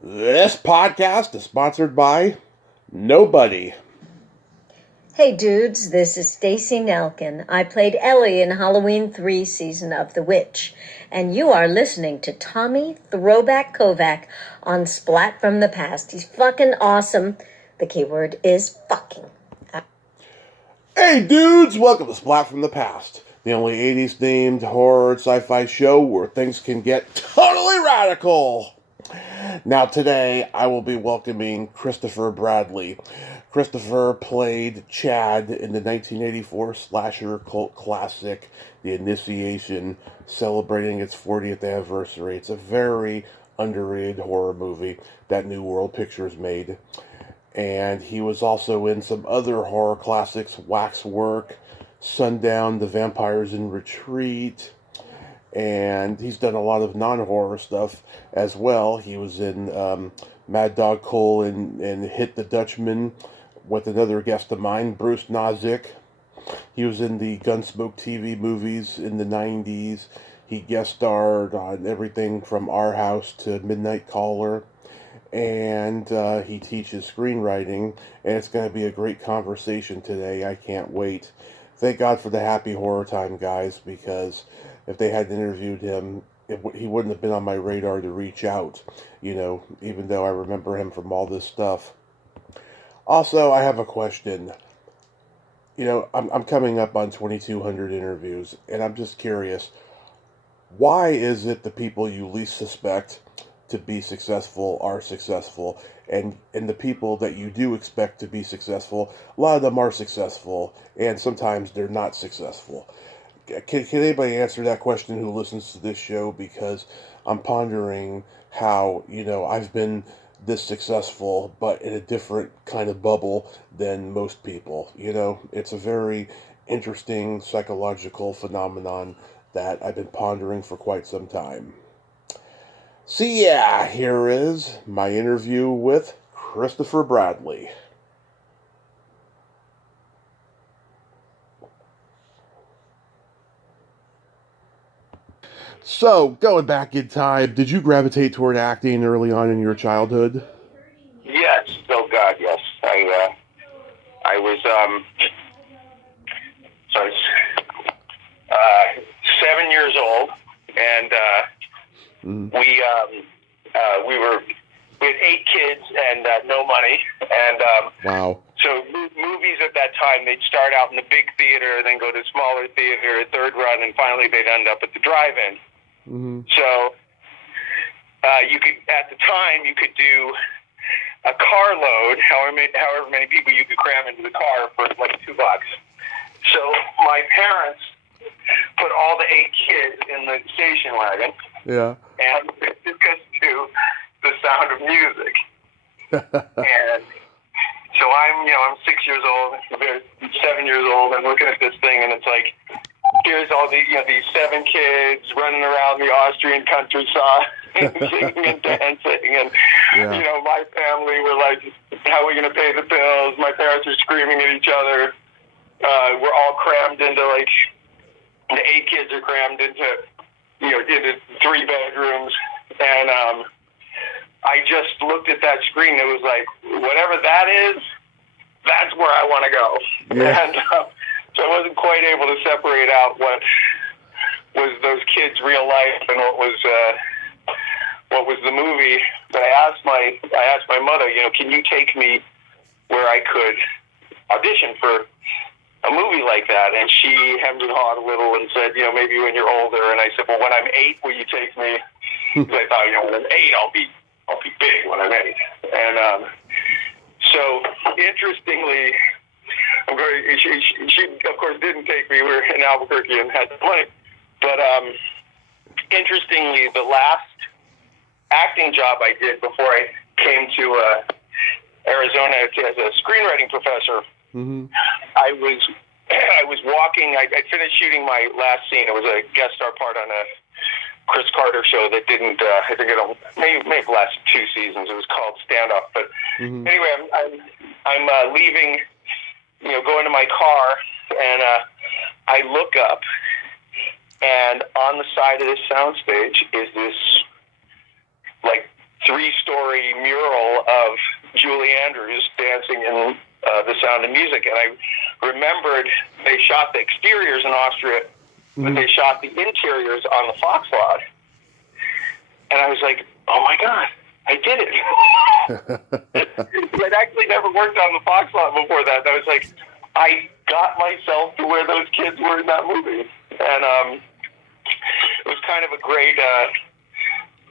This podcast is sponsored by nobody. Hey dudes, this is Stacy Nelkin. I played Ellie in Halloween 3 season of The Witch, and you are listening to Tommy Throwback Kovac on Splat from the Past. He's fucking awesome. The keyword is fucking. Hey dudes, welcome to Splat from the Past, the only 80s themed horror sci-fi show where things can get totally radical. Now today I will be welcoming Christopher Bradley. Christopher played Chad in the 1984 slasher cult classic, The Initiation, celebrating its 40th anniversary. It's a very underrated horror movie that New World Pictures made. And he was also in some other horror classics, Waxwork, Sundown, The Vampires in Retreat, and he's done a lot of non-horror stuff as well. He was in Mad Dog Cole and Hit the Dutchman with another guest of mine, Bruce Nozick. He was in the Gunsmoke TV movies in the 90s. He guest starred on everything from Our House to Midnight Caller. And he teaches screenwriting, and it's going to be a great conversation today. I can't wait. Thank God for the happy horror time, guys, because if they hadn't interviewed him, he wouldn't have been on my radar to reach out, even though I remember him from all this stuff. Also, I have a question. I'm coming up on 2,200 interviews, and I'm just curious, why is it the people you least suspect to be successful are successful, and the people that you do expect to be successful, a lot of them are successful, and sometimes they're not successful? Can anybody answer that question who listens to this show? Because I'm pondering how, I've been this successful, but in a different kind of bubble than most people. It's a very interesting psychological phenomenon that I've been pondering for quite some time. So yeah, here is my interview with Christopher Bradley. So, going back in time, did you gravitate toward acting early on in your childhood? Yes. Oh God, yes. I was sorry, 7 years old, and we had 8 kids and no money, and Wow. so movies at that time, they'd start out in the big theater, then go to smaller theater, third run, and finally they'd end up at the drive-in. Mm-hmm. So you could do a carload, however many people you could cram into the car for like $2. So my parents put all the 8 kids in the station wagon. Yeah. And took us to The Sound of Music. And so I'm 6 years old, 7 years old, and looking at this thing, and it's like, here's all these 7 kids running around the Austrian countryside, singing and dancing, and my family were like, how are we going to pay the bills? My parents are screaming at each other. We're all crammed into the 8 kids are crammed into 3 bedrooms, and I just looked at that screen. It was like, whatever that is, that's where I want to go. Yeah. And so I wasn't quite able to separate out what was those kids' real life and what was the movie. But I asked my mother, can you take me where I could audition for a movie like that? And she hemmed and hawed a little and said, maybe when you're older. And I said, well, when I'm 8, will you take me? Because I thought, when I'm 8, I'll be big when I'm 8. And so interestingly, she of course didn't take me. We were in Albuquerque and had the money. But interestingly, the last acting job I did before I came to Arizona as a screenwriting professor, Mm-hmm. I was walking. I finished shooting my last scene. It was a guest star part on a Chris Carter show that didn't. I think it may have lasted 2 seasons. It was called Standoff. But anyway, I'm leaving. Going to my car, and I look up, and on the side of this soundstage is this like 3-story mural of Julie Andrews dancing in The Sound of Music. And I remembered they shot the exteriors in Austria, but they shot the interiors on the Fox lot. And I was like, oh my God, I did it. I'd actually never worked on the Fox lot before that. I was like, I got myself to where those kids were in that movie. And it was kind of a great...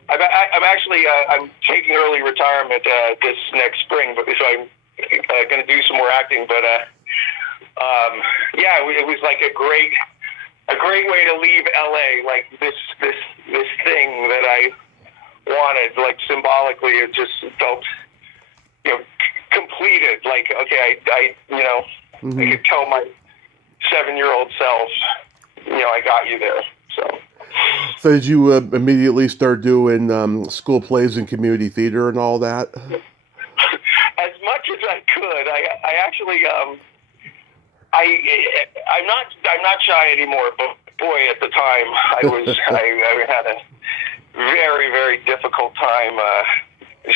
I'm actually I'm taking early retirement this next spring, so I'm going to do some more acting. But yeah, it was like a great way to leave LA. Like this thing that I wanted, like symbolically, it just felt completed. Like okay, I I could tell my 7-year-old self, I got you there. So did you immediately start doing school plays and community theater and all that? As much as I could. I actually I'm not shy anymore. But boy, at the time I had a very, very difficult time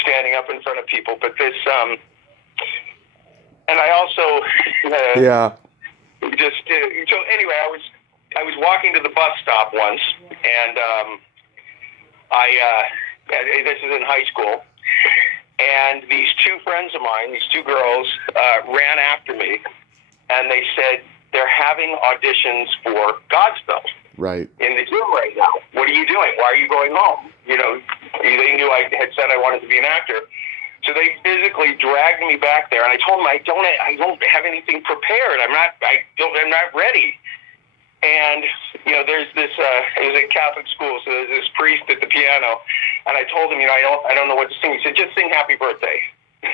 standing up in front of people. But this and I also so anyway, I was walking to the bus stop once, and this is in high school, and these two friends of mine, these two girls, ran after me, and they said, they're having auditions for Godspell. Right. In the Zoom right now. What are you doing? Why are you going home? They knew I had said I wanted to be an actor. So they physically dragged me back there, and I told them I don't have anything prepared. I'm not ready. And there's this. It was a Catholic school, so there's this priest at the piano, and I told him, I don't know what to sing. He said, just sing Happy Birthday. So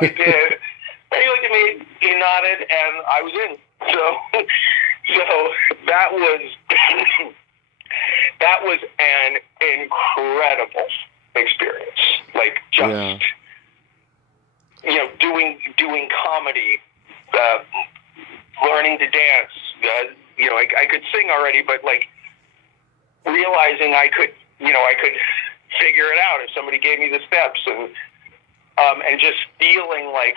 I did. And he looked at me, he nodded, and I was in. So that was an incredible experience. Like just doing comedy, learning to dance. I could sing already, but like realizing I could figure it out if somebody gave me the steps, and just feeling like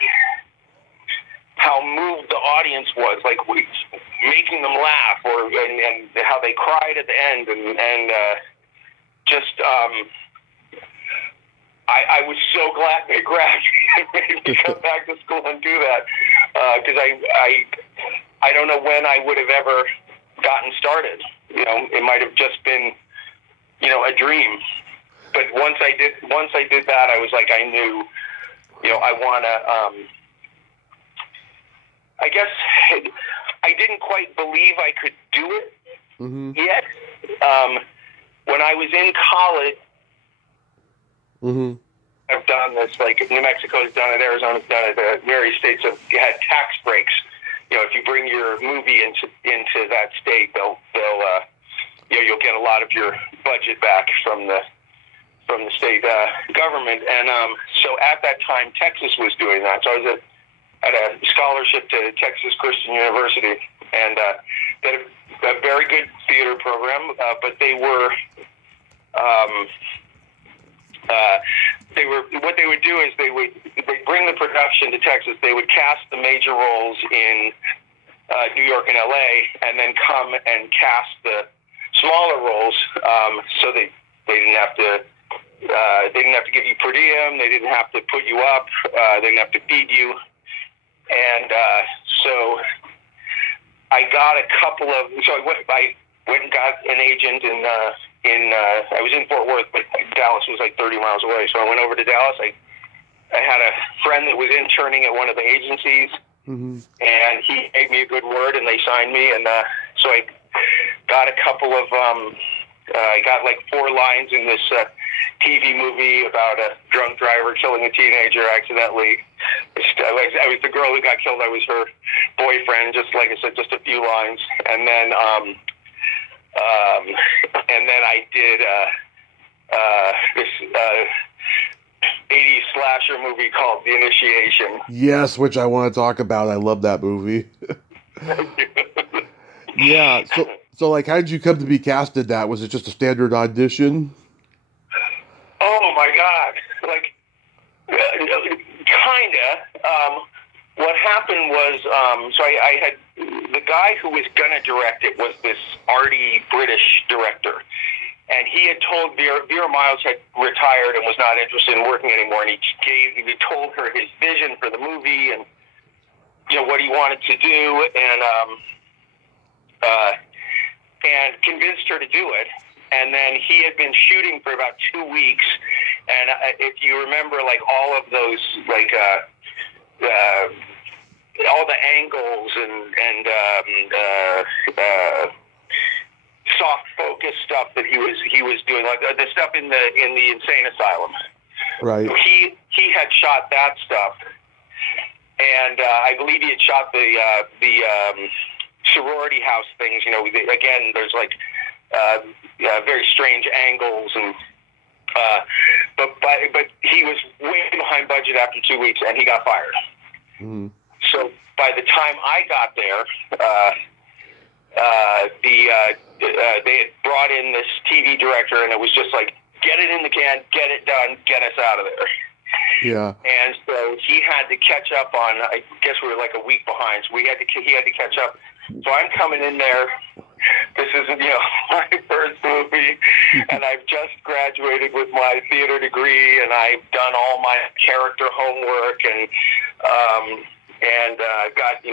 how moved the audience was, like making them laugh, and how they cried at the end, and just I was so glad they graduated to come back to school and do that, because I don't know when I would have ever gotten started. It might have just been, a dream. But once I did that, I was like, I knew, I want to. I guess I didn't quite believe I could do it yet. When I was in college, I've done this. Like New Mexico's done it, Arizona's done it. Various states have had tax breaks. If you bring your movie into that state, they'll you'll get a lot of your budget back from the state government. And so at that time, Texas was doing that. So I was at a scholarship to Texas Christian University, and they had a very good theater program. But they were what they would do is they bring the production to Texas. They would cast the major roles in New York and LA, and then come and cast the smaller roles. So they didn't have to give you per diem. They didn't have to put you up. They didn't have to feed you. And so I got a couple of. So I went and got an agent in. I was in Fort Worth, but Dallas was like 30 miles away. So I went over to Dallas. I had a friend that was interning at one of the agencies, and he gave me a good word, and they signed me. And so I got a couple of. I got like 4 lines in this TV movie about a drunk driver killing a teenager accidentally. I was the girl who got killed. I was her boyfriend. Just like I said, just a few lines, and then I did this 80s slasher movie called The Initiation. Yes, which I want to talk about. I love that movie. Yeah, so like, how did you come to be casted that? Was it just a standard audition? Oh my God. Kinda. What happened was, so I had the guy who was gonna direct it was this arty British director, and he had told Vera Miles had retired and was not interested in working anymore, and he told her his vision for the movie and what he wanted to do, and convinced her to do it. And then he had been shooting for about 2 weeks, and if you remember, like all of those, like all the angles and soft focus stuff that he was doing, like the stuff in the insane asylum. Right. So he had shot that stuff, and I believe he had shot the sorority house things. Again, there's like very strange angles, and but he was way behind budget after 2 weeks, and he got fired. Mm-hmm. So by the time I got there, they had brought in this TV director, and it was just like, get it in the can, get it done, get us out of there. Yeah. And so he had to catch up on. I guess we were like a week behind, so he had to catch up. So I'm coming in there. This is my first movie, and I've just graduated with my theater degree, and I've done all my character homework, and I've got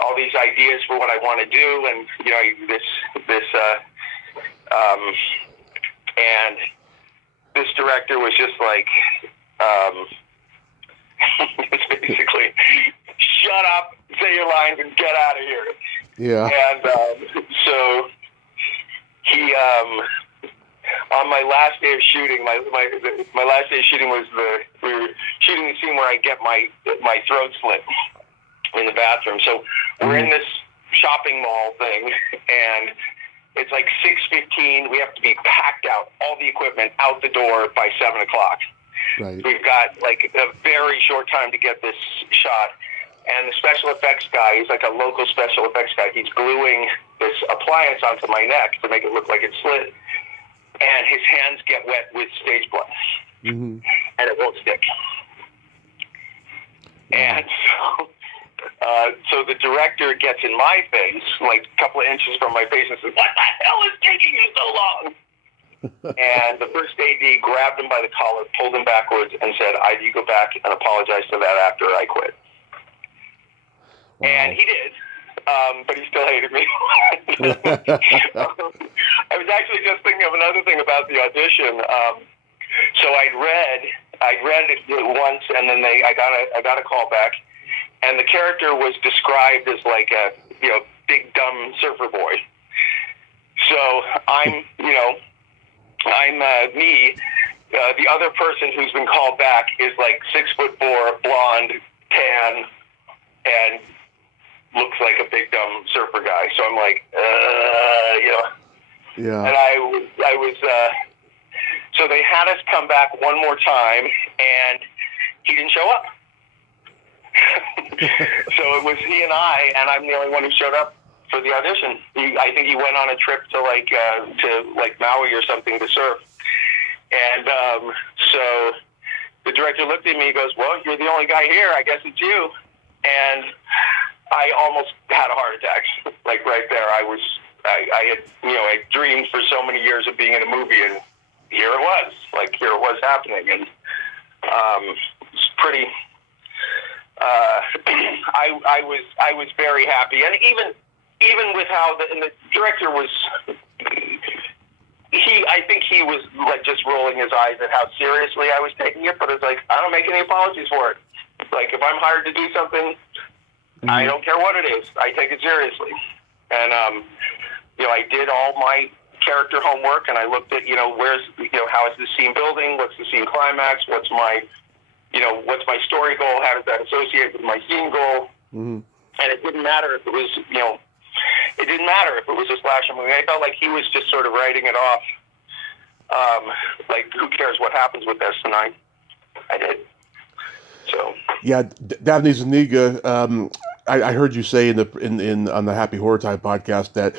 all these ideas for what I want to do, and and this director was just like, it's basically, shut up, say your lines, and get out of here. Yeah. And so he, on my last day of shooting, my last day of shooting was we were shooting the scene where I get my throat slit in the bathroom. So we're in this shopping mall thing, and it's like 6:15. We have to be packed out, all the equipment out the door by 7 o'clock. Right. We've got like a very short time to get this shot. And the special effects guy, he's like a local special effects guy. He's gluing this appliance onto my neck to make it look like it's slit. And his hands get wet with stage blood. Mm-hmm. And it won't stick. And so the director gets in my face, like a couple of inches from my face, and says, "What the hell is taking you so long?" And the first AD grabbed him by the collar, pulled him backwards, and said, "You go back and apologize to that actor. I quit." Wow. And he did, but he still hated me. I was actually just thinking of another thing about the audition. So I'd read it once, and then I got a call back, and the character was described as like a big dumb surfer boy. So I'm me. The other person who's been called back is like 6'4", blonde, tan, and looks like a big dumb surfer guy. So I'm like, Yeah. And I was. So they had us come back one more time, and he didn't show up. So it was he and I'm the only one who showed up for the audition. I think he went on a trip to Maui or something to surf. And so the director looked at me and goes, "Well, you're the only guy here. I guess it's you." And I almost had a heart attack. Like right there, I had I dreamed for so many years of being in a movie, and here it was. Like here it was happening, and it's pretty. I was very happy, and even with how the director was. I think he was like just rolling his eyes at how seriously I was taking it, but it's like, I don't make any apologies for it. Like if I'm hired to do something, I don't care what it is. I take it seriously. And, I did all my character homework, and I looked at, where's, how is the scene building? What's the scene climax? What's my story goal? How does that associate with my scene goal? Mm-hmm. And it didn't matter if it was, it didn't matter if it was a slasher movie. I felt like he was just sort of writing it off. Like, who cares what happens with this tonight? I did. So. Yeah, Daphne Zuniga, I heard you say in on the Happy Horror Time podcast that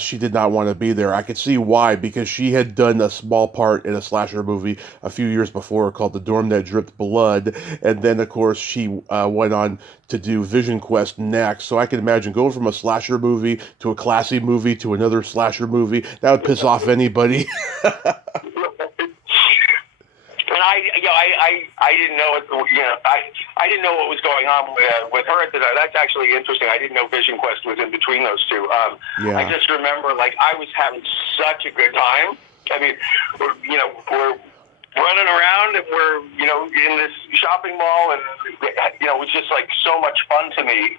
she did not want to be there. I could see why, because she had done a small part in a slasher movie a few years before called The Dorm That Dripped Blood, and then of course she went on to do Vision Quest next. So I can imagine going from a slasher movie to a classy movie to another slasher movie. That would piss off anybody. And I didn't know it. I didn't know what was going on with her at the time. That's actually interesting. I didn't know Vision Quest was in between those two. Yeah. I just remember, like, I was having such a good time. I mean, we're running around and we're in this shopping mall, and it was just like so much fun to me.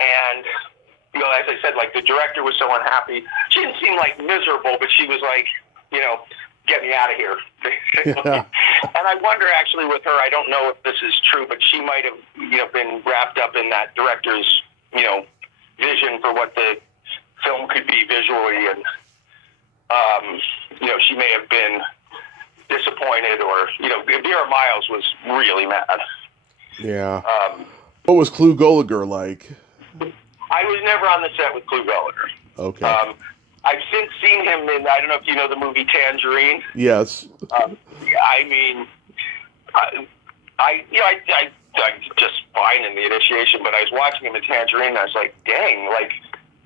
And as I said, like, the director was so unhappy. She didn't seem like miserable, but she was like, get me out of here. Yeah. And I wonder, actually, with her, I don't know if this is true, but she might have, been wrapped up in that director's, vision for what the film could be visually, and, she may have been disappointed, or, Vera Miles was really mad. Yeah. What was Clu Gulager like? I was never on the set with Clu Gulager. Okay. I've since seen him in, I don't know if you know the movie Tangerine. Yes. I mean, I just fine in The Initiation, but I was watching him in Tangerine, and I was like, dang, like,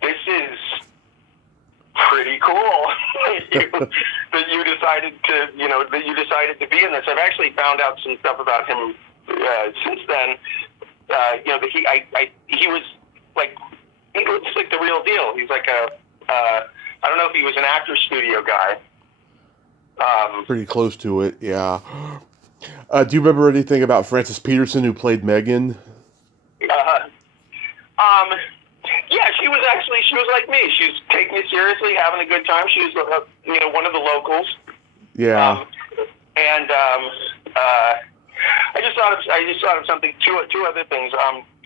this is pretty cool that you decided to be in this. I've actually found out some stuff about him since then. That he was like, he looks like the real deal. He's like I don't know if he was an actor studio guy. Pretty close to it, yeah. Do you remember anything about Frances Peterson, who played Megan? Yeah, she was like me. She was taking it seriously, having a good time. She was, one of the locals. Yeah. I just thought of something. Two other things.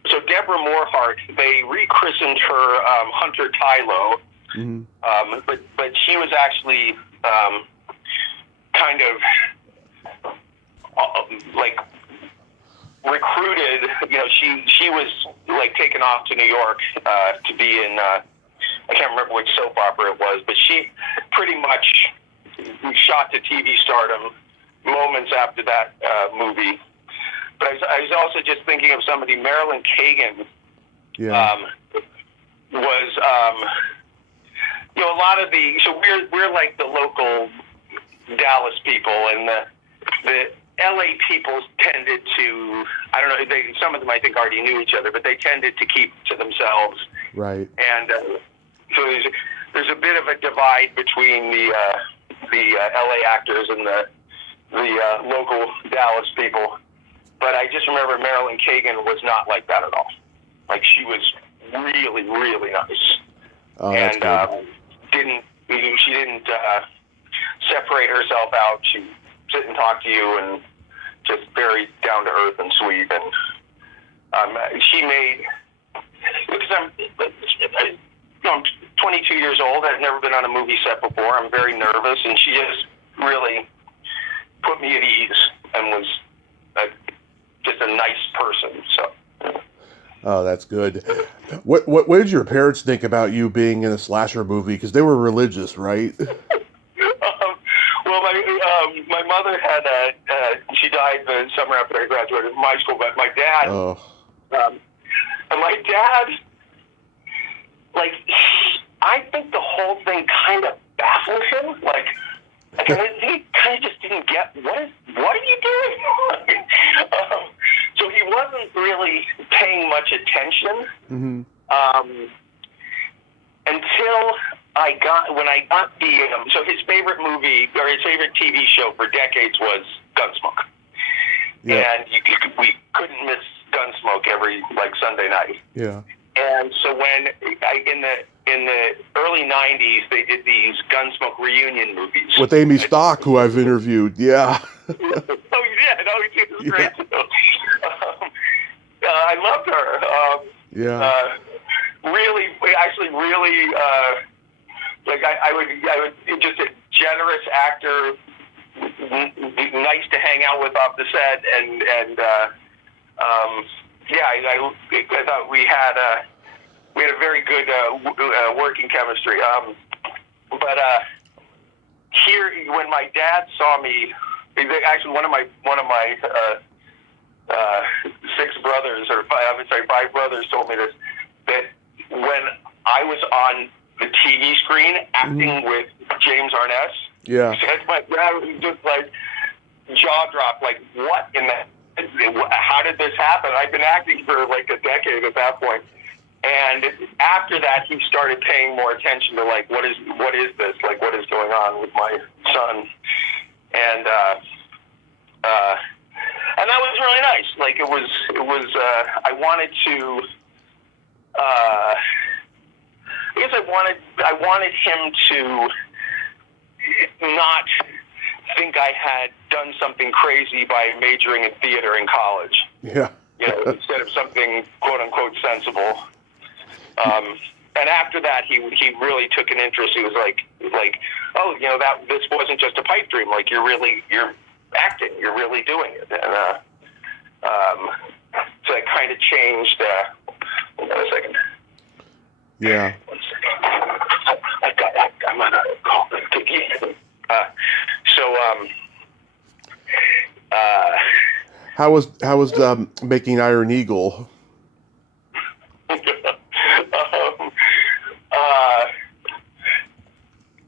So Deborah Moorhart, they rechristened her Hunter Tylo. Mm-hmm. But she was actually kind of like recruited. She was like taken off to New York to be in. I can't remember which soap opera it was, but she pretty much shot to TV stardom moments after that movie. But I was also just thinking of somebody, Marilyn Kagan. Yeah. Was a lot of so we're like the local Dallas people, and the LA people tended to, I don't know, some of them I think already knew each other, but they tended to keep to themselves. Right. And so there's a bit of a divide between the LA actors and the local Dallas people. But I just remember Marilyn Kagan was not like that at all. Like, she was really, really nice. Oh, that's good. She didn't separate herself out. She'd sit and talk to you, and just very down to earth and sweet. And she made, because I'm 22 years old. I've never been on a movie set before. I'm very nervous, and she just really put me at ease and was just a nice person. So. Oh, that's good. What did your parents think about you being in a slasher movie? Because they were religious, right? Well, my mother had she died the summer after I graduated from high school. But my dad, and my dad, like, I think the whole thing kind of baffled him. Like, he kind of just didn't get what are you doing? So he wasn't really paying much attention until when I got so his favorite movie or his favorite TV show for decades was Gunsmoke. Yeah. And we couldn't miss Gunsmoke every Sunday night. Yeah. And so when in the early 90s, they did these Gunsmoke reunion movies. With Amy Stock, who I've interviewed, yeah. Oh, you did? Oh, she was great. Yeah. I loved her. Really, I would just a generous actor, nice to hang out with off the set, and I thought we had a very good working chemistry. But here, when my dad saw me, actually one of my 5 brothers told me this, that when I was on the TV screen acting with James Arness, my dad was just like jaw dropped, like, what in the, how did this happen? I've been acting for like a decade at that point. And after that, he started paying more attention to, like, what is this? Like, what is going on with my son? And that was really nice. Like, it was. I wanted to. I guess I wanted him to not think I had done something crazy by majoring in theater in college. Yeah. Instead of something quote unquote sensible. And after that, he really took an interest. He was like, oh, that this wasn't just a pipe dream. Like, you're acting. You're really doing it. And so it kind of changed. Hold on a second. Yeah. 1 second. I'm on a call. How was making Iron Eagle?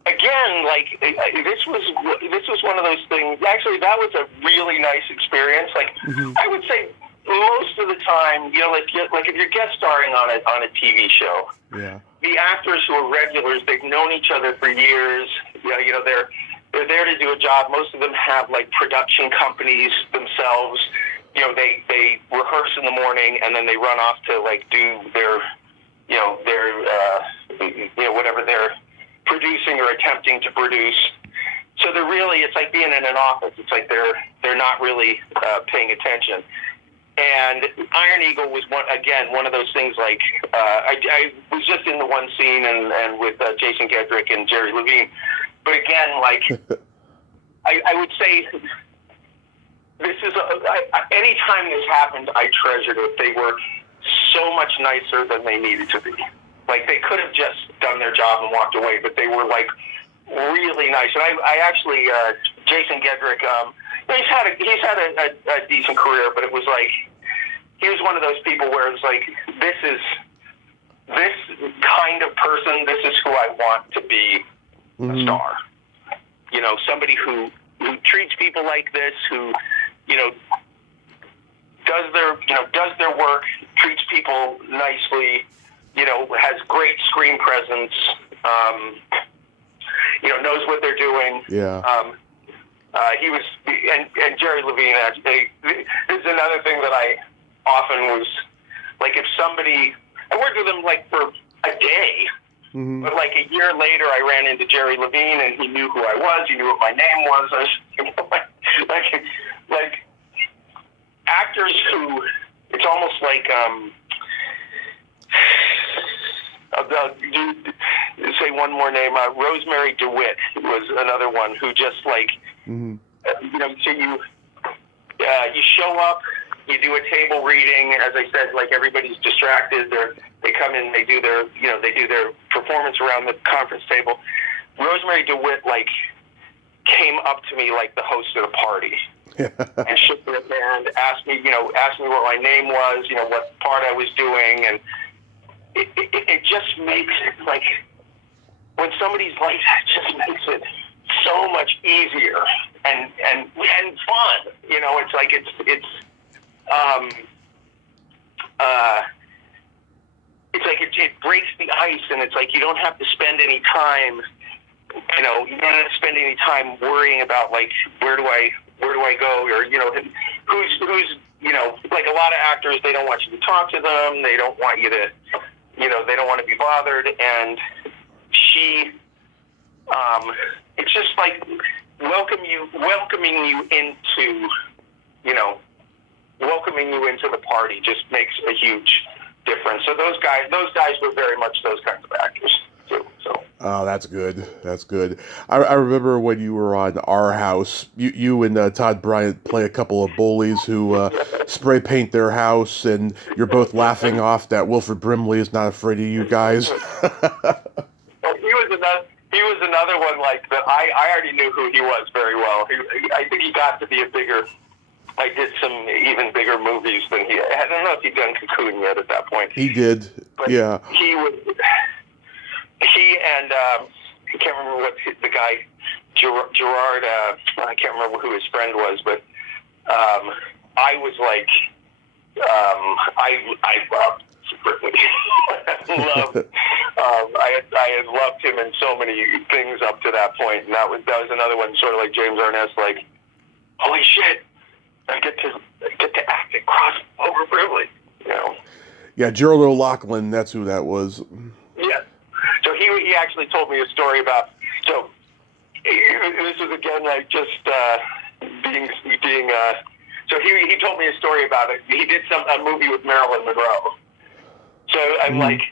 Again, like, this was one of those things. Actually, that was a really nice experience. Like, I would say most of the time, like if you're guest starring on a TV show, the actors who are regulars, they've known each other for years. They're there to do a job. Most of them have, like, production companies themselves. They rehearse in the morning and then they run off to, like, do their whatever they're producing or attempting to produce. So they're really, it's like being in an office. It's like they're not really paying attention. And Iron Eagle was one of those things. Like, I was just in the one scene and with Jason Gedrick and Jerry Levine. But again, like, I would say this is any time this happened, I treasured it. They were so much nicer than they needed to be. Like, they could have just done their job and walked away, but they were, like, really nice. And I actually, Jason Gedrick, he's had a decent career, but it was like, he was one of those people where it's like, this kind of person, this is who I want to be a star. Somebody who treats people like this, who, does their work, treats people nicely, has great screen presence, knows what they're doing. Yeah. He was, and Jerry Levine, actually, this is another thing that I often was, like, if somebody, I worked with him, like, for a day, but, like, a year later, I ran into Jerry Levine, and he knew who I was, he knew what my name was. Like actors who, it's almost like, I'll say one more name. Rosemary DeWitt was another one who just, like, so you show up, you do a table reading. As I said, like, everybody's distracted. They come in, they do their performance around the conference table. Rosemary DeWitt, like, came up to me like the host of the party. And shook her hand, asked me what my name was, what part I was doing, and it just makes it, like, when somebody's like that, it just makes it so much easier and fun. It's like it's like it breaks the ice, and it's like you don't have to spend any time. You don't have to spend any time worrying about, like, where do I go, or who's like, a lot of actors, they don't want you to talk to them, they don't want you to, they don't want to be bothered, and she, it's just like welcoming you into the party just makes a huge difference. So those guys were very much those kinds of actors too. So. Oh, that's good. That's good. I remember when you were on Our House, you and Todd Bryant play a couple of bullies who spray paint their house, and you're both laughing off that Wilford Brimley is not afraid of you guys. He was another one like that. I already knew who he was very well. I think he got to be a bigger. I did some even bigger movies than he. I don't know if he'd done Cocoon yet at that point. He did. But yeah. He was. He and I can't remember what the guy Gerard. I can't remember who his friend was, but I was like, I loved. I had loved him in so many things up to that point, and that was another one, sort of like James Arness, like, holy shit, I get to act and cross over Brimley, you know. Yeah, Gerald O'Loughlin, that's who that was. Yeah. So he actually told me a story about. So this was again like just being. So he told me a story about it. He did a movie with Marilyn Monroe. So I'm like,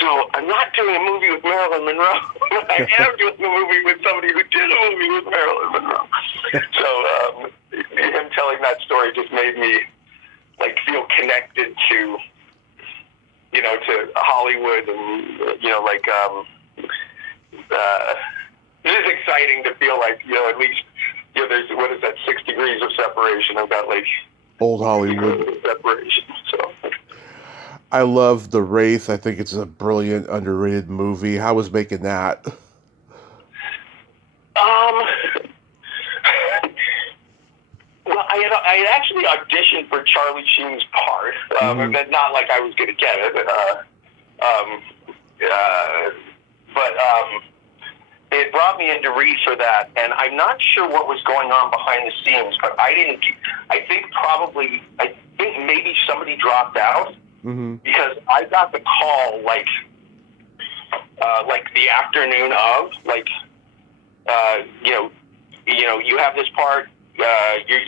so I'm not doing a movie with Marilyn Monroe. I am doing a movie with somebody who did a movie with Marilyn Monroe. So him telling that story just made me like feel connected to, you know, to Hollywood, and you know, like it is exciting to feel like, you know, at least, you know, there's, what is that, 6 degrees of separation about like old Hollywood separation. So. I love The Wraith. I think it's a brilliant, underrated movie. How was making that? Well, I had actually auditioned for Charlie Sheen's part, but not like I was going to get it. But they had brought me into Reed for that, and I'm not sure what was going on behind the scenes, but I think maybe somebody dropped out. Mm-hmm. Because I got the call like the afternoon of, like, you have this part, you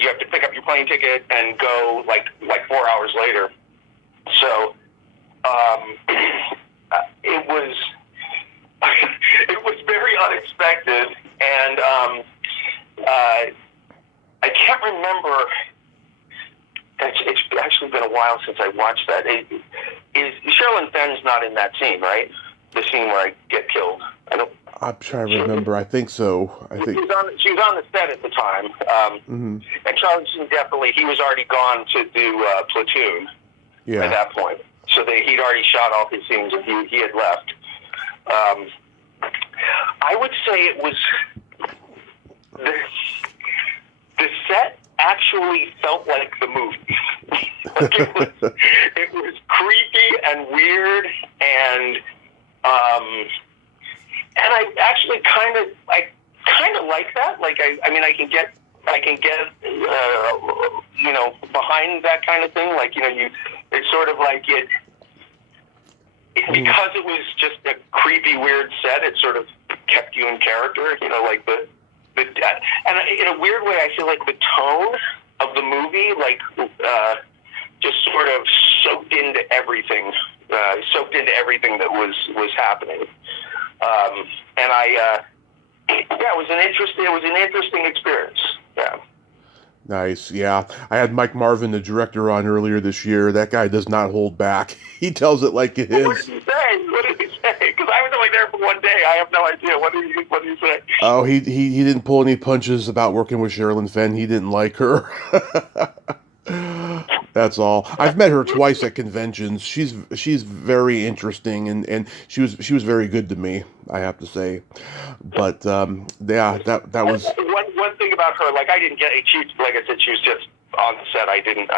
have to pick up your plane ticket and go like 4 hours later. So it was very unexpected, and I can't remember. It's actually been a while since I watched that. Sherilyn Fenn's not in that scene, right? The scene where I get killed. I'm trying to remember. I think so. She was on the set at the time. And Charlie Sheen definitely, he was already gone to do Platoon at that point. So he'd already shot all his scenes, and he had left. I would say it was the set actually felt like the movie. Like it was creepy and weird, and I actually kind of like that. Like I mean I can get you know, behind that kind of thing. Like, you know, it's sort of like it because it was just a creepy, weird set. It sort of kept you in character. You know, like and in a weird way, I feel like the tone of the movie, like, just sort of soaked into everything that was happening. And it was an interesting experience. Yeah. Nice, yeah. I had Mike Marvin, the director, on earlier this year. That guy does not hold back. He tells it like it is. What did he say? Because I was only there for one day. I have no idea. What did he say? Oh, he didn't pull any punches about working with Sherilyn Fenn. He didn't like her. That's all. I've met her twice at conventions. She's very interesting, and she was very good to me, I have to say. But that was one thing about her. Like, I didn't get. Like I said, she was just on the set. I didn't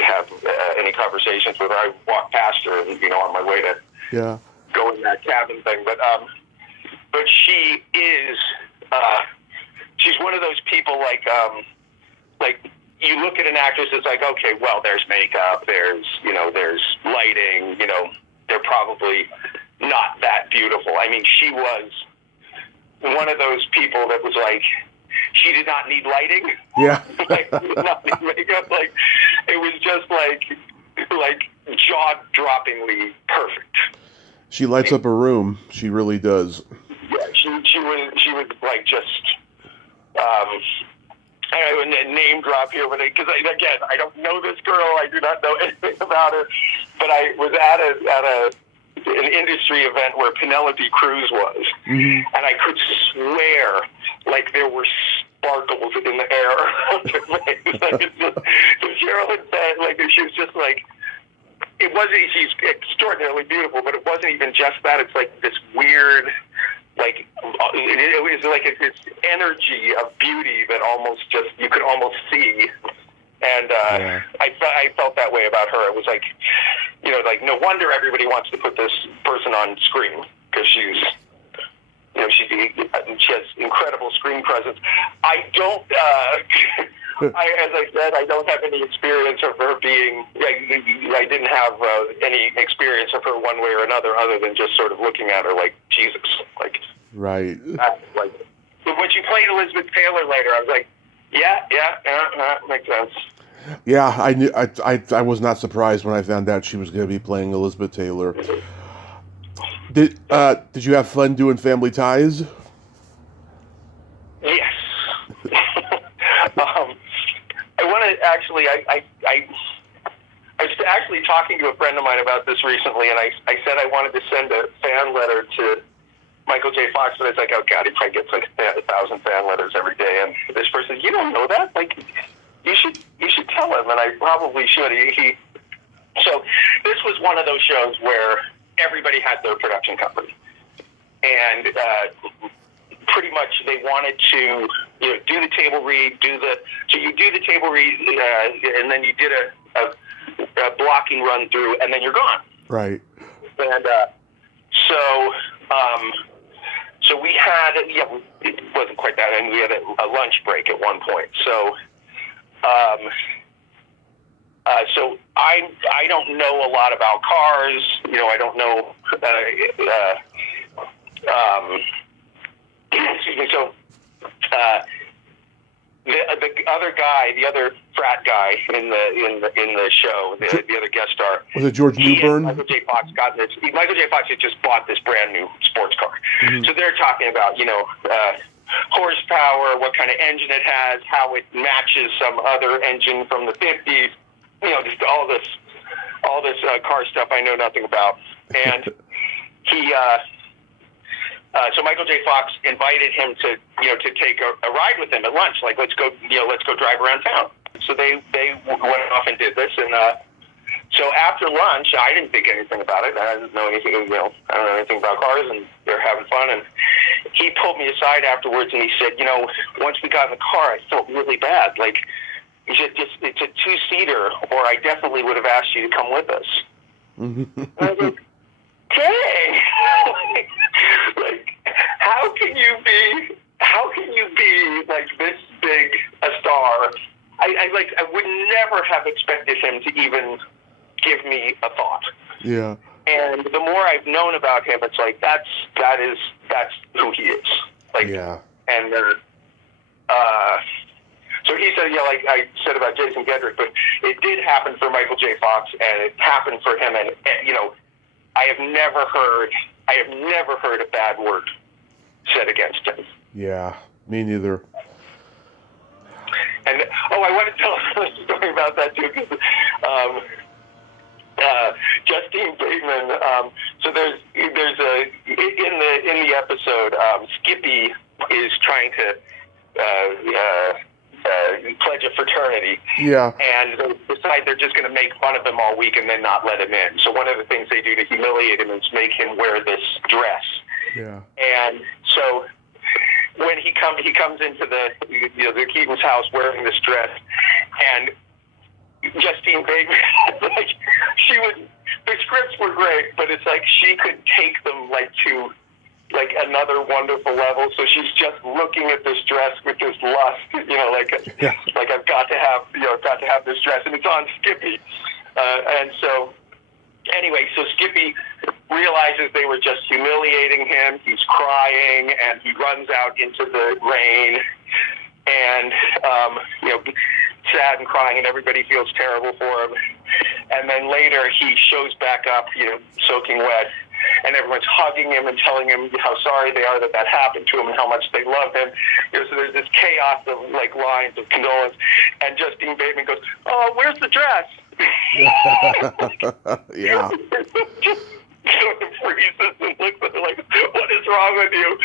have any conversations with her. I walked past her, and, you know, on my way to go in that cabin thing. But she is. She's one of those people like. You look at an actress, it's like, okay, well, there's makeup, there's lighting, you know, they're probably not that beautiful. I mean, she was one of those people that was like, she did not need lighting. Yeah. Like, she did not need makeup. Like, it was just like jaw-droppingly perfect. She lights up a room. She really does. Yeah, she was like just. I don't know, name drop here, but because again, I don't know this girl. I do not know anything about her. But I was at an industry event where Penelope Cruz was, and I could swear like there were sparkles in the air of her face. Like it's just, so Cheryl had said, like she was just like, it wasn't. She's extraordinarily beautiful, but it wasn't even just that. It's like this weird. Like it was like this energy of beauty that almost just you could almost see, and I felt that way about her. It was like, like no wonder everybody wants to put this person on screen because she's, she has incredible screen presence. I don't, as I said, I don't have any experience of her being. I didn't have any experience of her one way or another, other than just sort of looking at her like Jesus, like. Right. Like when she played Elizabeth Taylor later, I was like, yeah, makes sense. Yeah, I knew. I was not surprised when I found out she was going to be playing Elizabeth Taylor. Did you have fun doing Family Ties? Yes. I want to actually. I was actually talking to a friend of mine about this recently, and I said I wanted to send a fan letter to Michael J. Fox, but it's like, oh God, he probably gets like 1,000 fan letters every day. And this person, you don't know that? Like, you should tell him, and I probably should. So this was one of those shows where everybody had their production company, and pretty much they wanted to do the table read, so you do the table read, and then you did a blocking run through, and then you're gone. Right. And so we had, it wasn't quite that, and we had a lunch break at one point. So, so I don't know a lot about cars. I don't know. Excuse me. So, the other guy, the other frat guy in the show, the other guest star, was it George Newbern? Michael J. Fox got this. Michael J. Fox had just bought this brand new sports car, so they're talking about horsepower, what kind of engine it has, how it matches some other engine from the 50s. Just all this car stuff I know nothing about, and he. So Michael J. Fox invited him to take a ride with him at lunch. Like, let's go drive around town. So they went off and did this, and so after lunch, I didn't think anything about it. I didn't know anything. I don't know anything about cars, and they're having fun. And he pulled me aside afterwards, and he said, once we got in the car, I felt really bad. Like, he said, it's a 2-seater, or I definitely would have asked you to come with us. And I was like, dang. Like, how can you be like this big a star? I would never have expected him to even give me a thought. Yeah. And the more I've known about him, it's like that's who he is. Like, yeah. And so he said, like I said about Jason Gedrick, but it did happen for Michael J. Fox, and it happened for him, and I have never heard a bad word said against him. Yeah, me neither. And I want to tell a story about that too, because Justine Bateman. So there's in the episode, Skippy is trying to pledge a fraternity. Yeah. And they decide they're just going to make fun of him all week and then not let him in. So one of the things they do to humiliate him is make him wear this dress. Yeah. And so when he comes into the Keaton's house wearing this dress, and Justine Bateman, like, the scripts were great, but it's like she could take them to another wonderful level. So she's just looking at this dress with this lust, like I've got to have this dress, and it's on Skippy. And so anyway, so Skippy realizes they were just humiliating him. He's crying, and he runs out into the rain, and sad and crying, and everybody feels terrible for him. And then later he shows back up, soaking wet, and everyone's hugging him and telling him how sorry they are that happened to him and how much they love him. So there's this chaos of like lines of condolence, and Justine Bateman goes, "Oh, where's the dress?" Yeah. Just sort of freezes and looks at her like, "What is wrong with you?"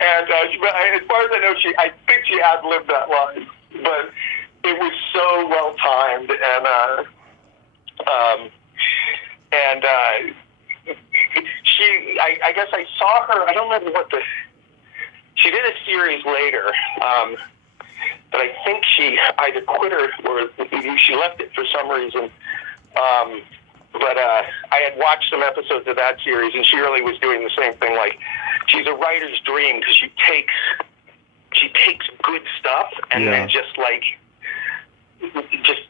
And as far as I know, I think she ad-libbed that line, but it was so well timed, and I guess I saw her. I don't remember she did a series later, but I think she either quit or she left it for some reason. But I had watched some episodes of that series, and she really was doing the same thing. Like, she's a writer's dream because she takes good stuff and then just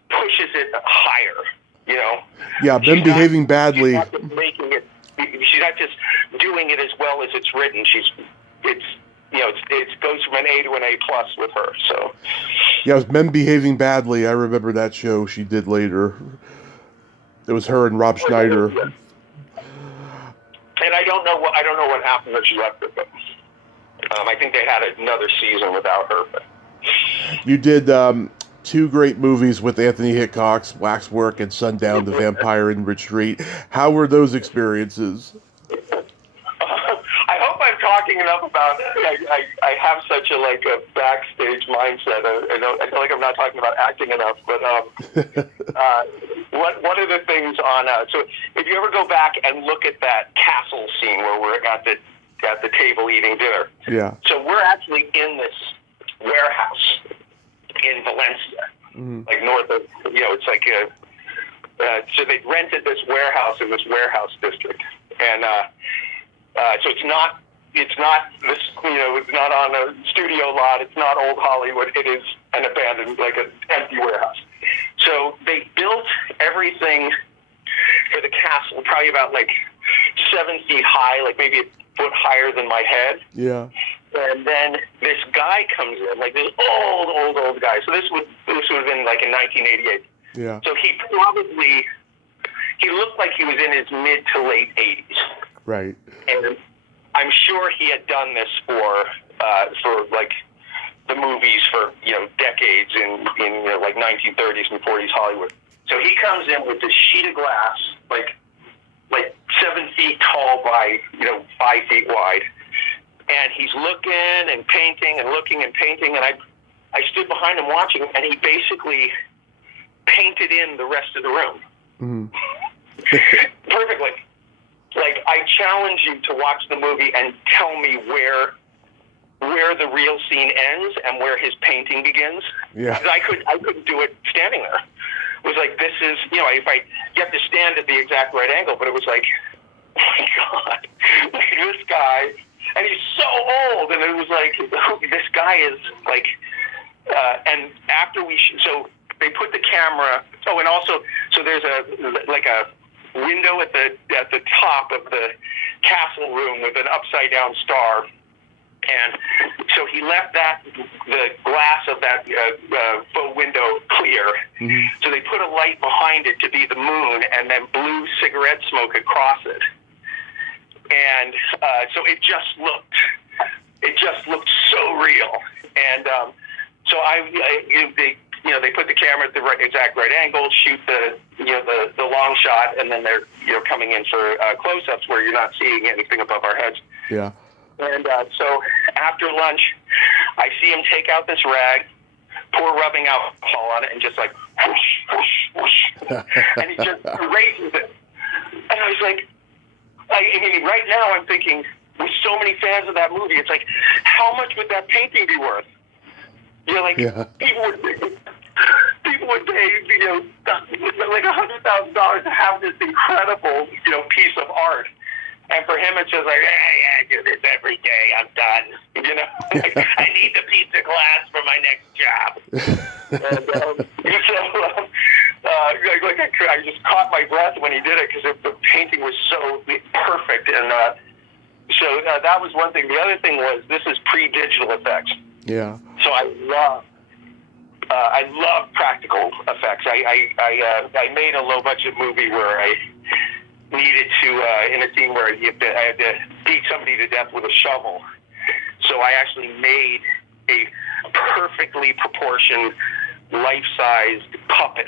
pushes it higher, you know? Yeah, been behaving badly. She's not just making it. She's not just doing it as well as it's written. It goes from an A to an A+ with her. So. Yeah, it was Men Behaving Badly. I remember that show she did later. It was her and Rob Schneider. And I don't know what happened when she left it, but I think they had another season without her. But. You did 2 great movies with Anthony Hitchcock's Waxwork and Sundown, The Vampire in Retreat. How were those experiences? I hope I'm talking enough about it. I have such a backstage mindset. I feel like I'm not talking about acting enough. But one of the things on so if you ever go back and look at that castle scene where we're at the table eating dinner. Yeah. So we're actually in this warehouse in Valencia, like north of it's like so they rented this warehouse in this warehouse district, and so it's not this it's not on a studio lot. It's not old Hollywood. It is an abandoned, like an empty warehouse. So they built everything for the castle, probably about 7 feet high, like maybe a foot higher than my head. Yeah. And then this guy comes in, like this old guy. So this would have been in 1988. Yeah. So he looked like he was in his mid to late 80s. Right. And I'm sure he had done this for the movies for decades in 1930s and 40s Hollywood. So he comes in with this sheet of glass, like 7 feet tall by 5 feet wide, and he's looking and painting and looking and painting, and I stood behind him watching, and he basically painted in the rest of the room. Mm-hmm. Perfectly. I challenge you to watch the movie and tell me where the real scene ends and where his painting begins. Yeah. I couldn't do it standing there. It was like, this is, you have to stand at the exact right angle, but it was like, oh my God, look at this guy, and he's so old, and it was like, this guy is and after so they put the camera, and also, so there's a window at the top of the castle room with an upside down star, and so he left the glass of that faux window clear. Mm-hmm. So they put a light behind it to be the moon, and then blew cigarette smoke across it, and so it just looked so real, and so they put the camera at the exact right angle, shoot the long shot, and then they're coming in for close-ups where you're not seeing anything above our heads. Yeah. And so after lunch, I see him take out this rag, pour rubbing alcohol on it, and just whoosh, whoosh, whoosh, and he just erases it. And I was like, right now I'm thinking, with so many fans of that movie, it's like, how much would that painting be worth? People would pay, $100,000 to have this incredible, piece of art. And for him, it's just I do this every day. I'm done. I need the piece of glass for my next job. And I just caught my breath when he did it because the painting was so perfect. And so that was one thing. The other thing was, this is pre-digital effects. Yeah. So I love practical effects. I made a low budget movie where needed to, in a scene where I had to beat somebody to death with a shovel. So I actually made a perfectly proportioned, life-sized puppet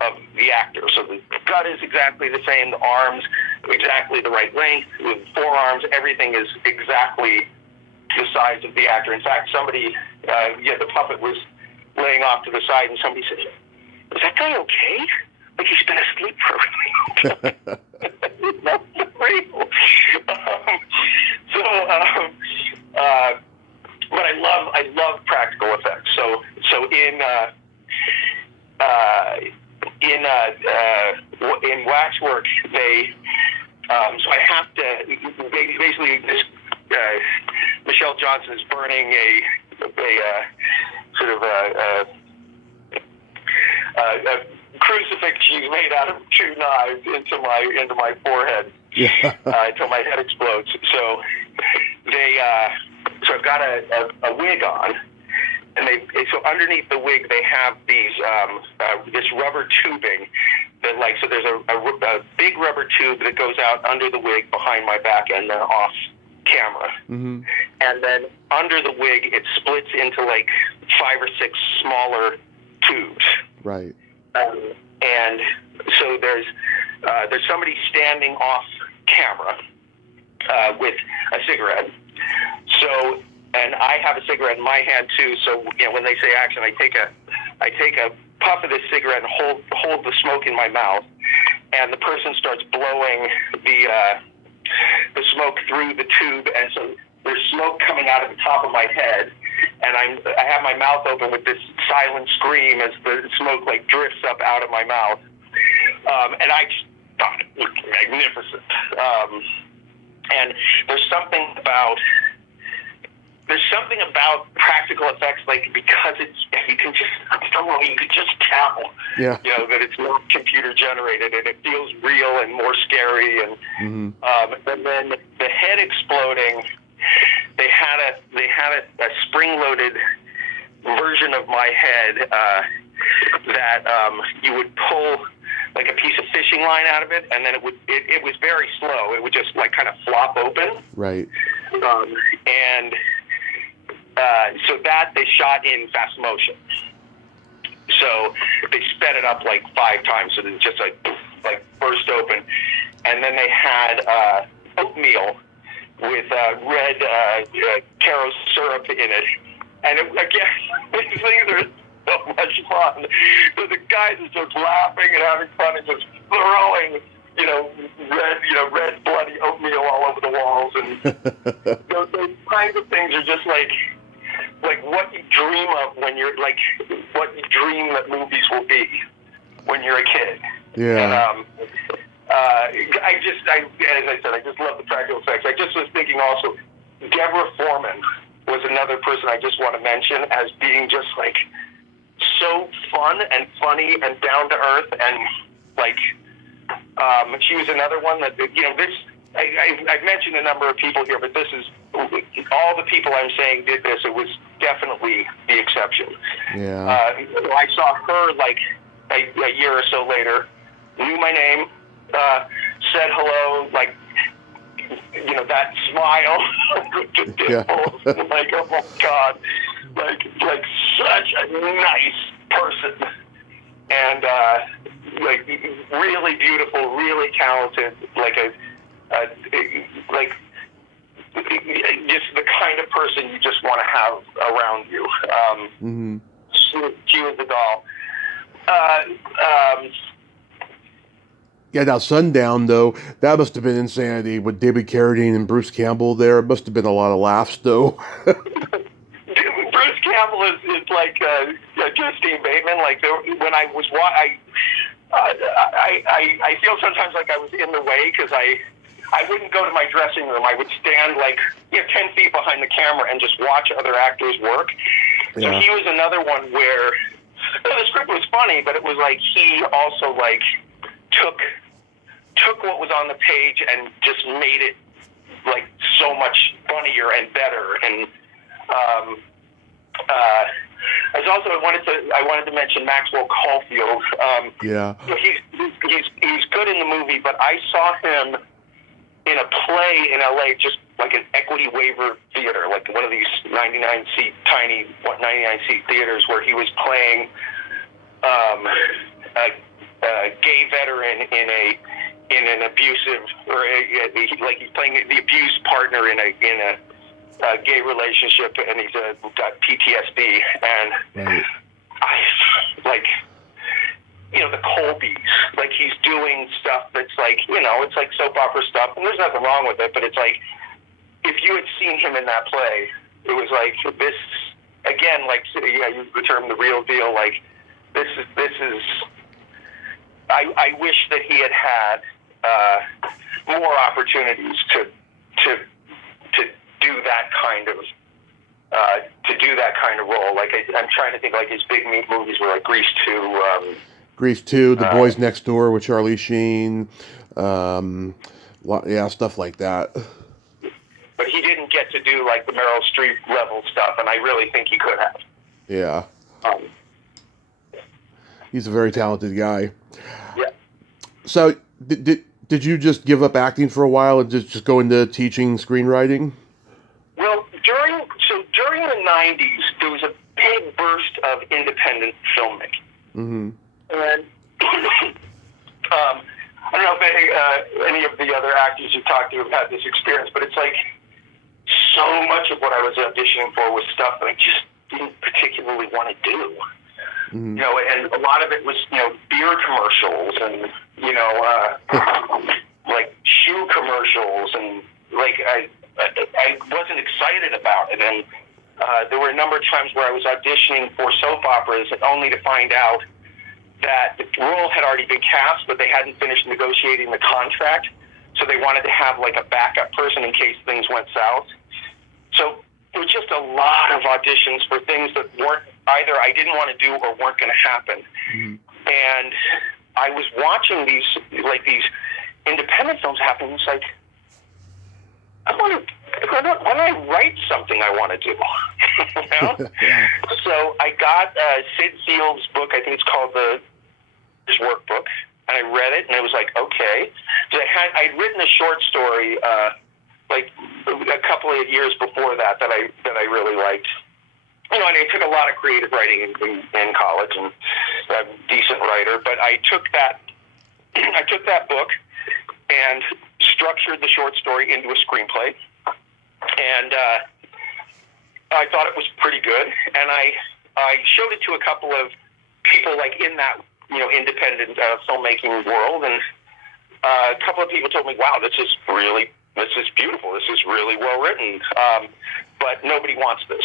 of the actor. So the gut is exactly the same, the arms exactly the right length, with forearms, everything is exactly the size of the actor. In fact, somebody, the puppet was laying off to the side, and somebody said, "Is that guy okay? Like he's been asleep for a really long time." That's real. But I love practical effects. So in Waxwork, so I have to basically this. Michelle Johnson is burning a sort of a crucifix she's made out of 2 knives into my forehead until my head explodes. So so I've got a wig on, and so underneath the wig they have these this rubber tubing that so there's a big rubber tube that goes out under the wig behind my back and then off camera. Mm-hmm. And then under the wig it splits into 5 or 6 smaller tubes. Right. And so there's somebody standing off camera with a cigarette. So, and I have a cigarette in my hand too. So when they say action, I take a puff of this cigarette and hold the smoke in my mouth, and the person starts blowing the smoke through the tube, and so there's smoke coming out of the top of my head, and I have my mouth open with this silent scream as the smoke drifts up out of my mouth, and I just thought it looked magnificent. And there's something about practical effects, because you can just tell, that it's not computer generated, and it feels real and more scary. And and then the head exploding, they had a spring-loaded version of my head that you would pull a piece of fishing line out of it, and then it was very slow. It would just kind of flop open. Right. And so that they shot in fast motion. So they sped it up 5 times, so it just burst open. And then they had oatmeal with red Caro syrup in it. And these things are so much fun. So the guys are just laughing and having fun and just throwing, red bloody oatmeal all over the walls. And those kinds of things are just like what you dream of when you're what you dream that movies will be when you're a kid. Yeah. And as I said, I just love the practical effects. I just was thinking also, Deborah Foreman was another person I just want to mention as being just so fun and funny and down to earth, and she was another one that this. I've mentioned a number of people here, but this is all the people I'm saying did this. It was definitely the exception. Yeah. I saw her a year or so later, knew my name, said hello, that smile, the dimples, oh my God, such a nice person, and really beautiful, really talented, just the kind of person you just want to have around you. She was the doll. Yeah, now Sundown, though, that must have been insanity with David Carradine and Bruce Campbell there. It must have been a lot of laughs, though. Bruce Campbell is Justine Bateman. When I was I feel sometimes I was in the way, because I wouldn't go to my dressing room. I would stand 10 feet behind the camera and just watch other actors work. Yeah. So he was another one where the script was funny, but it was he also took what was on the page and just made it so much funnier and better. And I wanted to mention Maxwell Caulfield. Yeah. He's good in the movie, but I saw him in a play in LA, just like an equity waiver theater, like one of these 99-seat theaters, where he was playing a gay veteran in an abusive, or like he's playing the abused partner in a gay relationship, and he's got PTSD, and right. The Colbys, like he's doing stuff that's like, it's like soap opera stuff, and there's nothing wrong with it, but it's like, if you had seen him in that play, it was like this, again, like, yeah, use the term the real deal, like, this is, I wish that he had more opportunities to do that kind of role. Like, I'm trying to think, like, his big movies were like Grease 2, Grease 2, The Boys Next Door with Charlie Sheen, stuff like that. But he didn't get to do like the Meryl Streep level stuff, and I really think he could have. Yeah. He's a very talented guy. Yeah. So did you just give up acting for a while and just go into teaching screenwriting? Well, during the 90s, there was a big burst of independent filmmaking. Mm-hmm. And I don't know if any of the other actors you've talked to have had this experience, but it's like so much of what I was auditioning for was stuff that I just didn't particularly want to do. Mm-hmm. And a lot of it was, beer commercials and, like shoe commercials, and like I wasn't excited about it. And there were a number of times where I was auditioning for soap operas only to find out that the role had already been cast, but they hadn't finished negotiating the contract, so they wanted to have like a backup person in case things went south. So there was just a lot of auditions for things that weren't either I didn't want to do or weren't going to happen. Mm-hmm. And I was watching these independent films happen. It's like, why don't I write something I want to do? So I got Sid Field's book. I think it's called the Workbook, and I read it, and it was like, okay. So I'd written a short story like a couple of years before that I really liked. And I took a lot of creative writing in college, and I'm a decent writer. But I took that book and structured the short story into a screenplay, and I thought it was pretty good. And I showed it to a couple of people like in that independent filmmaking world, and a couple of people told me, "Wow, this is beautiful. This is really well written." But nobody wants this.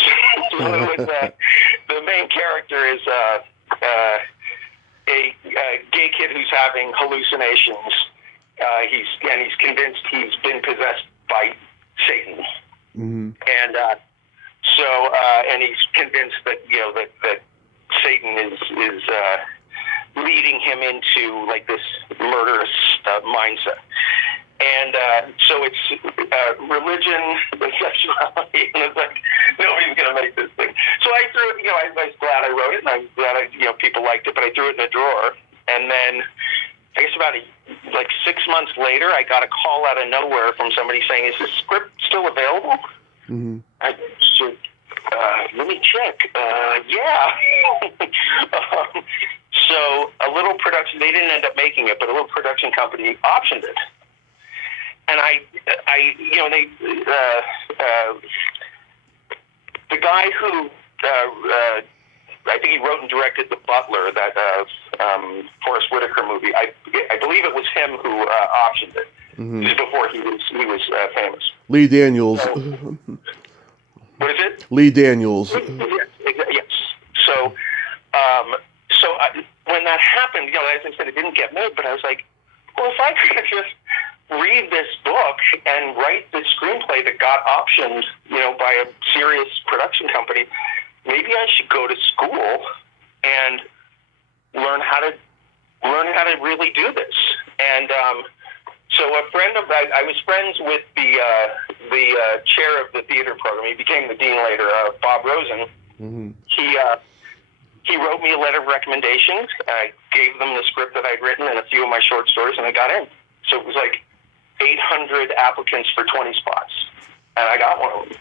The main character is a gay kid who's having hallucinations. He's convinced he's been possessed by Satan, mm-hmm. and he's convinced that that Satan is leading him into like this murderous mindset. And so it's religion, sexuality, and it's like nobody's going to make this thing. So I threw it. I was glad I wrote it, and I'm glad people liked it. But I threw it in a drawer, and then I guess about 6 months later, I got a call out of nowhere from somebody saying, "Is this script still available?" Mm-hmm. I said, "Let me check." Yeah. So a little production. They didn't end up making it, but a little production company optioned it. And the guy who, I think he wrote and directed The Butler, that Forrest Whitaker movie. I believe it was him who optioned it. Mm-hmm. This is before he was famous. Lee Daniels. So, what is it? Lee Daniels. Yes. So, when that happened, as I said, it didn't get made. But I was like, well, if I could just read this book and write the screenplay that got optioned, by a serious production company, maybe I should go to school and learn how to really do this. And so a friend of mine, I was friends with the chair of the theater program. He became the dean later, Bob Rosen. Mm-hmm. he wrote me a letter of recommendation. I gave them the script that I'd written and a few of my short stories, and I got in. So it was like 800 applicants for 20 spots, and I got one of them.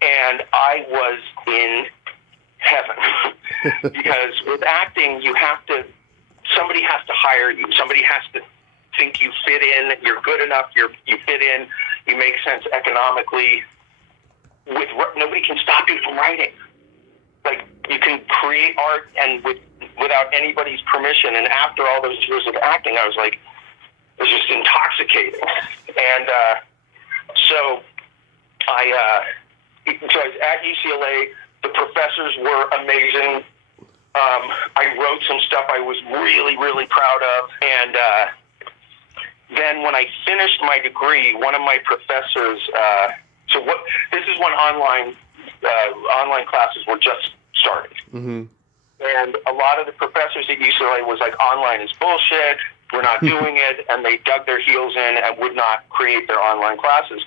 And I was in heaven because with acting, somebody has to hire you. Somebody has to think you fit in. You're good enough. You fit in. You make sense economically. Nobody can stop you from writing. Like, you can create art and without anybody's permission. And after all those years of acting, I was like, it was just intoxicating. And so I was at UCLA. The professors were amazing. I wrote some stuff I was really, really proud of. And then when I finished my degree, one of my professors, this is when online classes were just started. Mm-hmm. And a lot of the professors at UCLA was like, online is bullshit, we're not doing it, and they dug their heels in and would not create their online classes.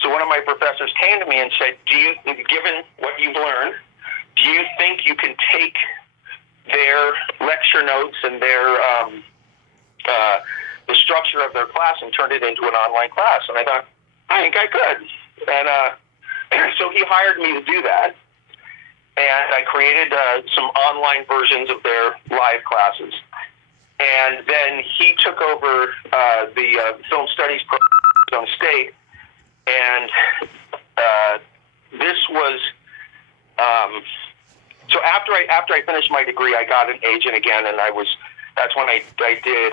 So one of my professors came to me and said, given what you've learned, do you think you can take their lecture notes and their the structure of their class and turn it into an online class? And I thought, I think I could. And so he hired me to do that. And I created some online versions of their live classes. And then he took over the film studies program at Arizona State. And this was so after I finished my degree, I got an agent again, and that's when I did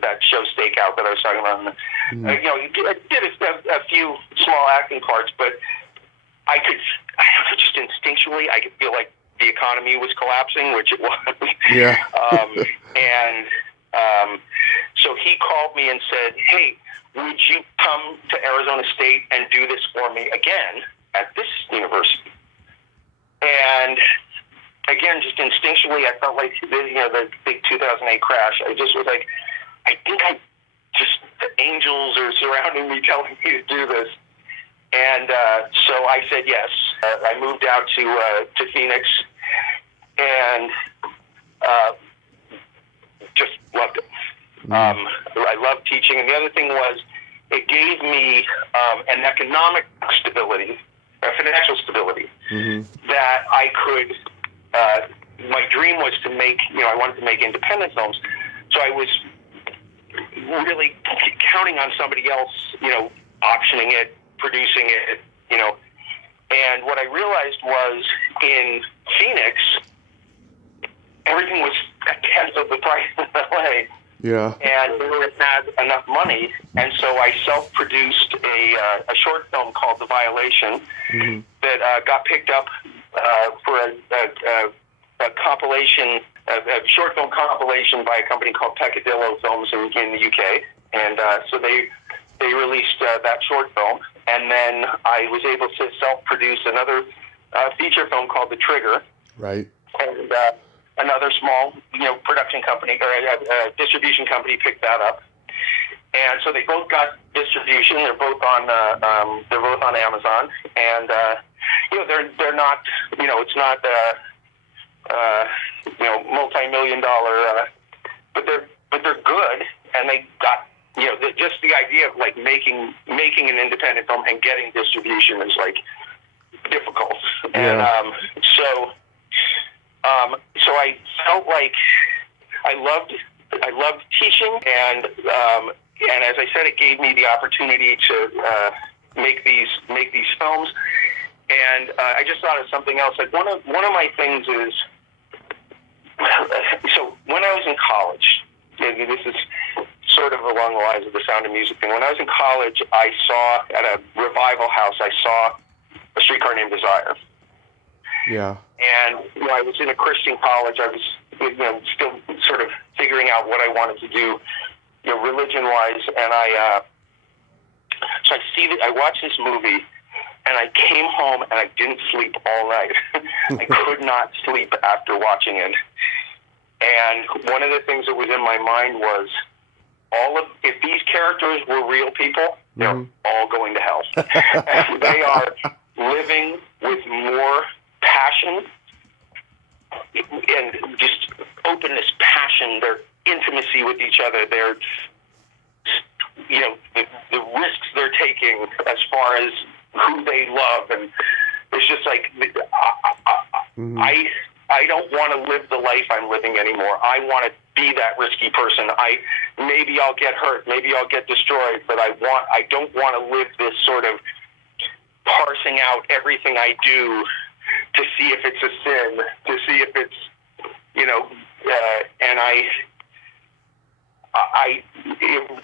that show Stakeout that I was talking about. Mm-hmm. I did a few small acting parts, but I don't know, just instinctually, I could feel like the economy was collapsing, which it was. Yeah. So he called me and said, "Hey, would you come to Arizona State and do this for me again at this university?" And again, just instinctually, I felt like the big 2008 crash. I just was like, I think the angels are surrounding me, telling me to do this. And so I said yes. I moved out to Phoenix, and just loved it. I loved teaching, and the other thing was it gave me an economic stability, a financial stability, that I could. My dream was to make, I wanted to make independent films, so I was really counting on somebody else, optioning it, producing it, and what I realized was in Phoenix, everything was a tenth of the price in LA. Yeah. And we didn't have enough money, and so I self-produced a short film called The Violation that got picked up for a compilation, a short film compilation by a company called Peccadillo Films in the UK, and so they released that short film, and then I was able to self-produce another feature film called The Trigger. Right. And another small, production company or a distribution company picked that up, and so they both got distribution. They're both on Amazon, and they're not, it's not multi-million-dollar, but they're good, and they got just the idea of like making an independent film and getting distribution is like difficult, and so I felt like I loved teaching, and as I said, it gave me the opportunity to make these films, and I just thought of something else. Like one of my things is, so when I was in college, this is sort of along the lines of the Sound of Music thing. When I was in college, I saw at a revival house, I saw A Streetcar Named Desire. Yeah. And I was in a Christian college. I was still sort of figuring out what I wanted to do, religion-wise. And I watched this movie, and I came home and I didn't sleep all night. I could not sleep after watching it. And one of the things that was in my mind was, if these characters were real people, they're all going to hell. And they are living with more passion and just openness, passion, their intimacy with each other, their, the risks they're taking as far as who they love, and it's just like I don't want to live the life I'm living anymore. I want to be that risky person. Maybe I'll get hurt, maybe I'll get destroyed, but I don't want to live this sort of parsing out everything I do to see if it's a sin, to see if it's, and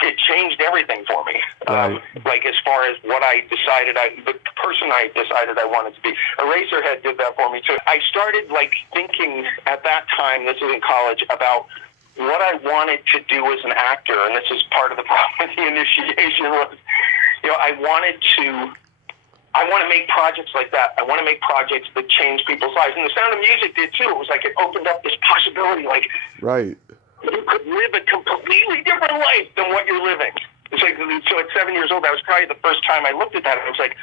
it changed everything for me. Right. Like as far as what I decided, the person I decided I wanted to be. Eraserhead did that for me too. I started thinking at that time, this was in college, about what I wanted to do as an actor, and this is part of the problem with the initiation was, I want to make projects like that. I want to make projects that change people's lives. And The Sound of Music did too. It was like it opened up this possibility, right. You could live a completely different life than what you're living. It's like, so at 7 years old, that was probably the first time I looked at that. I was like,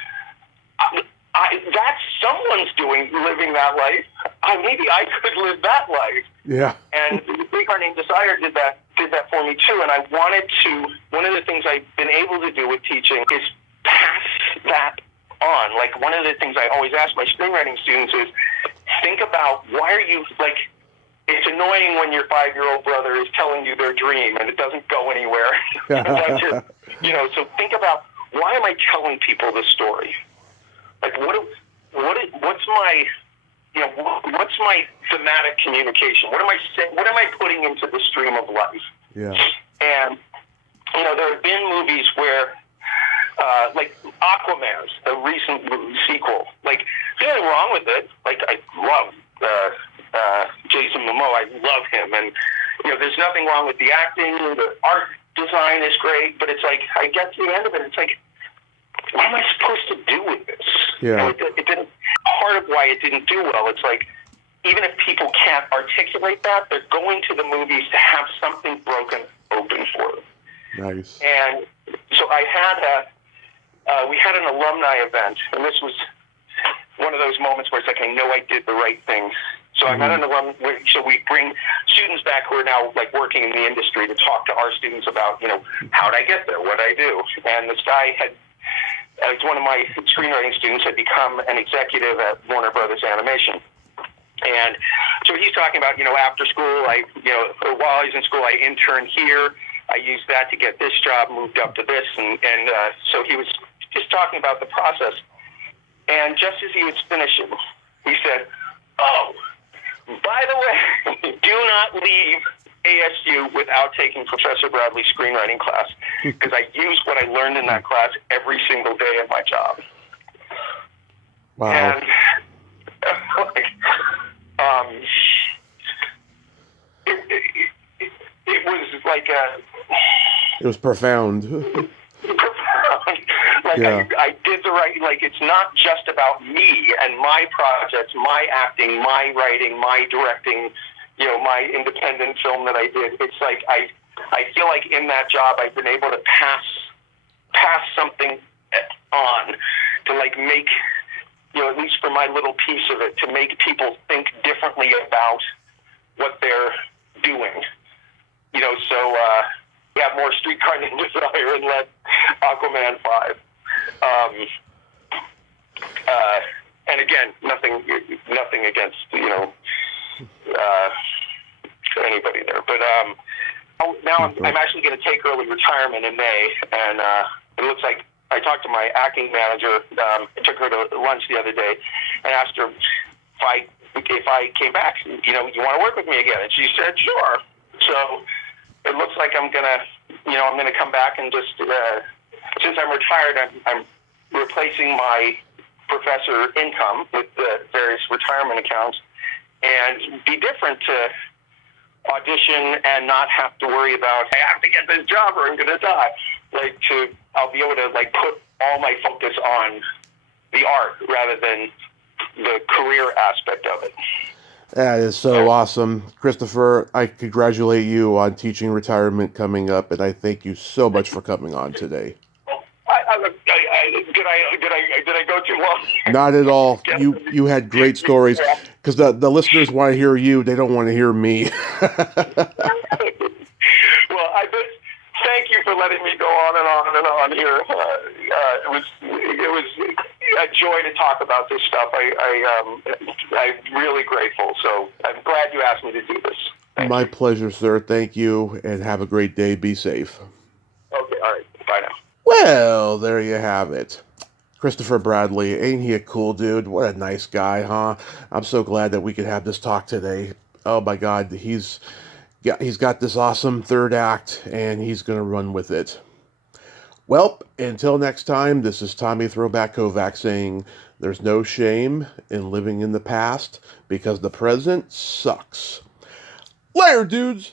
that's someone's living that life. Maybe I could live that life. Yeah. And Big Heart Named Desire did that for me too. And I wanted to, one of the things I've been able to do with teaching is pass that on. Like one of the things I always ask my screenwriting students is, think about why are you, it's annoying when your 5-year-old brother is telling you their dream and it doesn't go anywhere. So think about, why am I telling people this story? Like what's my thematic communication? What am I putting into the stream of life? Yeah. And there have been movies where like Aquaman, the recent sequel, there's nothing wrong with it. I love Jason Momoa. I love him, and there's nothing wrong with the acting. The art design is great, but it's like I get to the end of it, it's like, what am I supposed to do with this? Yeah. It didn't. Part of why it didn't do well, it's like, even if people can't articulate that, they're going to the movies to have something broken open for them. Nice. And so we had an alumni event, and this was one of those moments where it's like, I know I did the right thing. So I met an alum. So we bring students back who are now working in the industry to talk to our students about, how did I get there? What did I do? And this guy it's one of my screenwriting students, had become an executive at Warner Brothers Animation. And so he's talking about, after school, while I was in school, I interned here. I used that to get this job, moved up to this. And so he was just talking about the process. And just as he was finishing, he said, "Oh, by the way, do not leave ASU without taking Professor Bradley's screenwriting class, because I used what I learned in that class every single day of my job." Wow. And it was like it was profound. I did the right, it's not just about me and my projects, my acting, my writing, my directing, my independent film that I did. It's like I feel like in that job I've been able to pass something on to make, at least for my little piece of it, to make people think differently about what they're doing. So we have more Streetcar Named Desire and less Aquaman 5. And again, nothing against anybody there, but now I'm actually going to take early retirement in May, and it looks like I talked to my acting manager. I took her to lunch the other day and asked her if I came back, you want to work with me again, and she said sure. So it looks like I'm gonna come back and just since I'm retired, I'm replacing my professor income with the various retirement accounts, and be different to audition and not have to worry about, I have to get this job or I'm going to die. I'll be able to put all my focus on the art rather than the career aspect of it. That is so awesome. Christopher, I congratulate you on teaching retirement coming up, and I thank you so much for coming on today. Good Did I go too long? Not at all. You had great stories, because the listeners want to hear you. They don't want to hear me. Well, thank you for letting me go on and on and on here. It was a joy to talk about this stuff. I'm really grateful. So I'm glad you asked me to do this. My pleasure, sir. Thank you, and have a great day. Be safe. Okay, all right. Bye now. Well, there you have it. Christopher Bradley, ain't he a cool dude? What a nice guy, huh? I'm so glad that we could have this talk today. Oh my God, he's got this awesome third act, and he's going to run with it. Well, until next time, this is Tommy Throwback Kovac saying there's no shame in living in the past, because the present sucks. Later, dudes!